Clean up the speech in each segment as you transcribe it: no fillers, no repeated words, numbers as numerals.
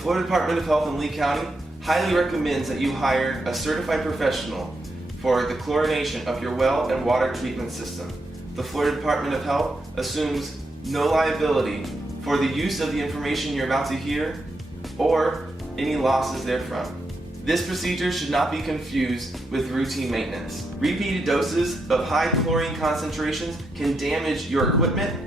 Florida Department of Health in Lee County highly recommends that you hire a certified professional for the chlorination of your well and water treatment system. The Florida Department of Health assumes no liability for the use of the information you're about to hear or any losses therefrom. This procedure should not be confused with routine maintenance. Repeated doses of high chlorine concentrations can damage your equipment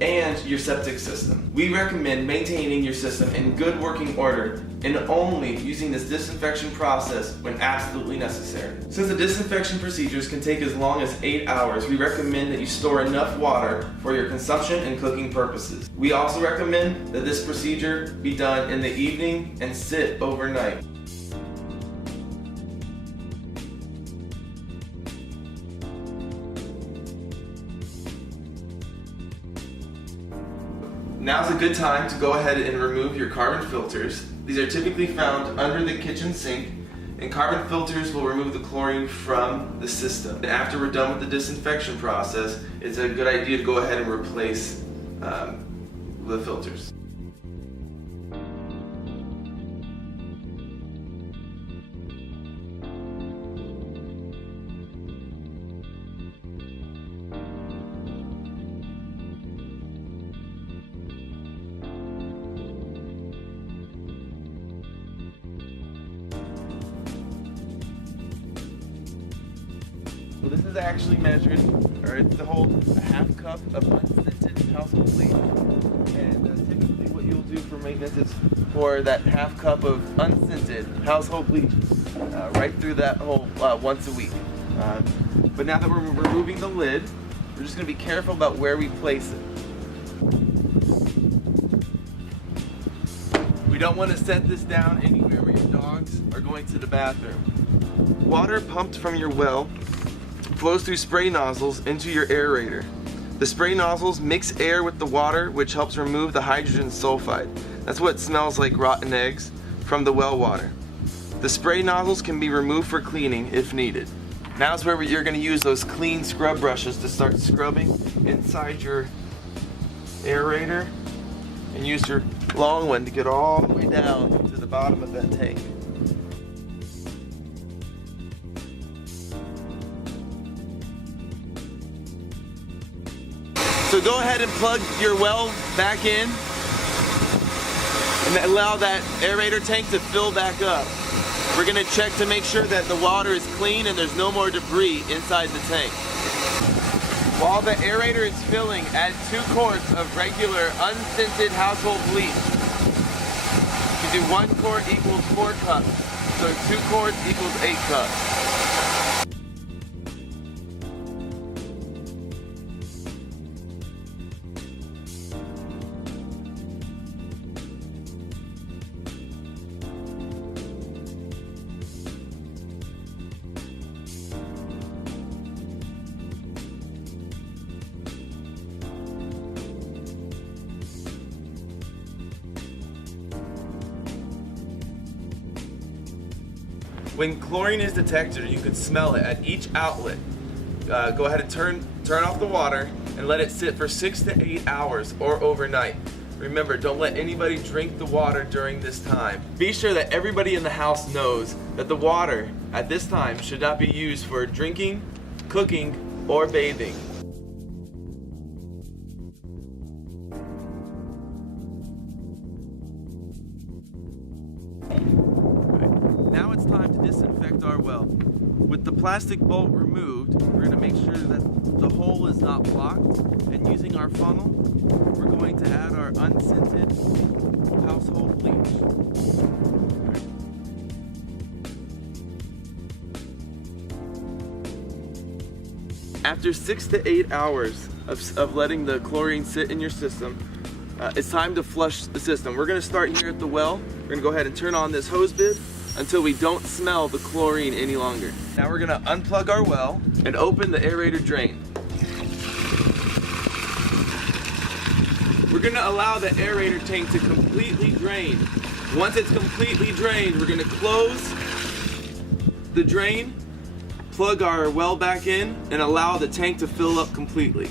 and your septic system. We recommend maintaining your system in good working order and only using this disinfection process when absolutely necessary. Since the disinfection procedures can take as long as 8 hours, we recommend that you store enough water for your consumption and cooking purposes. We also recommend that this procedure be done in the evening and sit overnight. Now's a good time to go ahead and remove your carbon filters. These are typically found under the kitchen sink, and carbon filters will remove the chlorine from the system. And after we're done with the disinfection process, it's a good idea to go ahead and replace the filters. So this is actually measured, or it's to hold a half cup of unscented household bleach. And typically what you'll do for maintenance is pour that half cup of unscented household bleach right through that hole once a week. But now that we're removing the lid, we're just going to be careful about where we place it. We don't want to set this down anywhere where your dogs are going to the bathroom. Water pumped from your well flows through spray nozzles into your aerator. The spray nozzles mix air with the water, which helps remove the hydrogen sulfide. That's what smells like rotten eggs from the well water. The spray nozzles can be removed for cleaning if needed. Now's where you're going to use those clean scrub brushes to start scrubbing inside your aerator, and use your long one to get all the way down to the bottom of that tank. So go ahead and plug your well back in and allow that aerator tank to fill back up. We're going to check to make sure that the water is clean and there's no more debris inside the tank. While the aerator is filling, add 2 quarts of regular unscented household bleach. You do 1 quart equals 4 cups, so 2 quarts equals 8 cups. When chlorine is detected, you can smell it at each outlet. Go ahead and turn off the water and let it sit for 6 to 8 hours or overnight. Remember, don't let anybody drink the water during this time. Be sure that everybody in the house knows that the water at this time should not be used for drinking, cooking, or bathing. Now it's time to disinfect our well. With the plastic bolt removed, we're going to make sure that the hole is not blocked, and using our funnel, we're going to add our unscented household bleach. After 6 to 8 hours of letting the chlorine sit in your system, it's time to flush the system. We're going to start here at the well. We're going to go ahead and turn on this hose bib until we don't smell the chlorine any longer. Now we're going to unplug our well and open the aerator drain. We're going to allow the aerator tank to completely drain. Once it's completely drained, we're going to close the drain, plug our well back in, and allow the tank to fill up completely.